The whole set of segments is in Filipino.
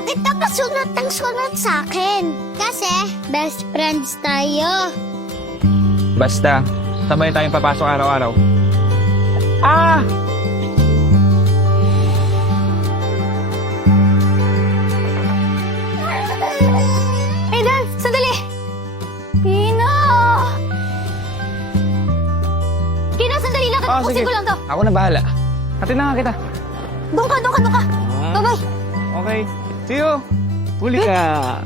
Bakit ka sunod ng sunod sa akin? Kasi, best friends tayo. Basta, sabay tayong papasok araw-araw. Ah! Hey, Dan! Sandali! Kino! Kino, sandali lang. Tapusin ko lang to. Ako na bahala. Hatid na nga kita. Doon ka. Bye-bye. Okay. See you. Huli ka.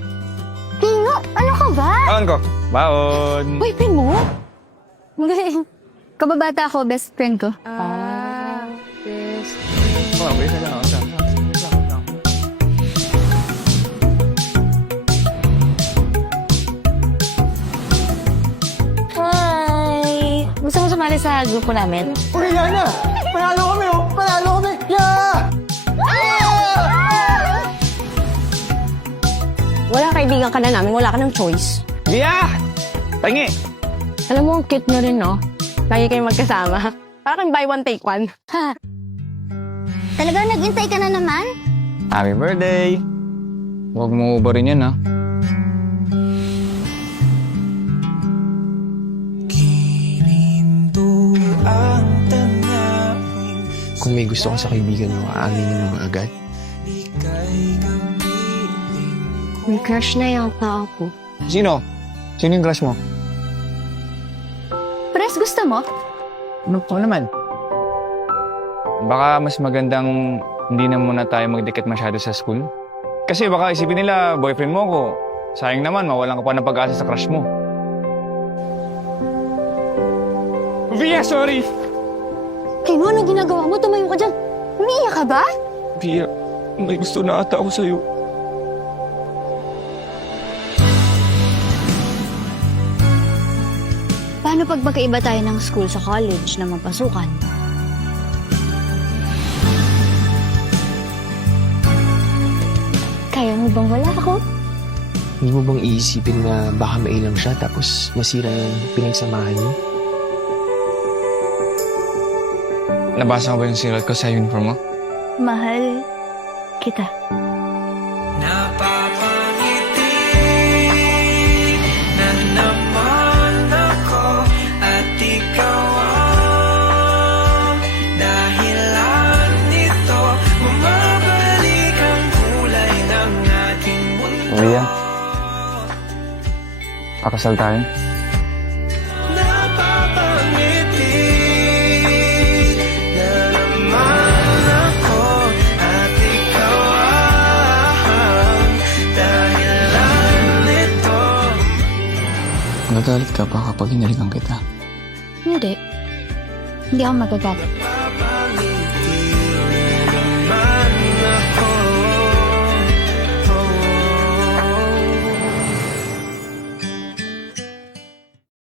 Kino, ano ka ba? Baon ko. Baon. Boyfriend mo? Magaling. Kababata ko, best friend ko. Oh, wait na lang. Hi! Gusto mo sumali sa grupo namin? Uy, Yana! Panalo kami, oh! Panalo kami! Yeah! Wala kaibigan ka na namin, wala ka ng choice. Lia! Tangi! Alam mo, ang cute nyo rin, no? Lagi kayong magkasama. Parang buy one, take one. Ha? Talaga nag-intay ka na naman? Happy birthday! Huwag mo ubarin yan, ha? Kung may gusto ko sa kaibigan mo, aaminin mo agad. May crush na yata ako. Sino? Sino yung crush mo? Pres, gusto mo? Ano po naman? Baka mas magandang hindi na muna tayo magdikit masyado sa school. Kasi baka isipin nila, boyfriend mo ako. Sayang naman, mawalan ka pa ng pag-asa sa crush mo. Via, sorry! Kino, ano ginagawa mo? Tumayo ka dyan. Umiiyak ka ba? Via, may gusto na ata ako sa'yo. Paano pag magkaiba tayo ng school sa college na mapasukan? Kaya mo bang wala ako? Hindi mo bang iisipin na baka mailang siya tapos masira yung pinagsamahan niyo? Nabasa ko ba yung sinulat ko sa uniform mo? Mahal kita. Via, pakasal tayo. Nagalit ka ba kapag hinalikan kita? Hindi. Hindi ako magagalit.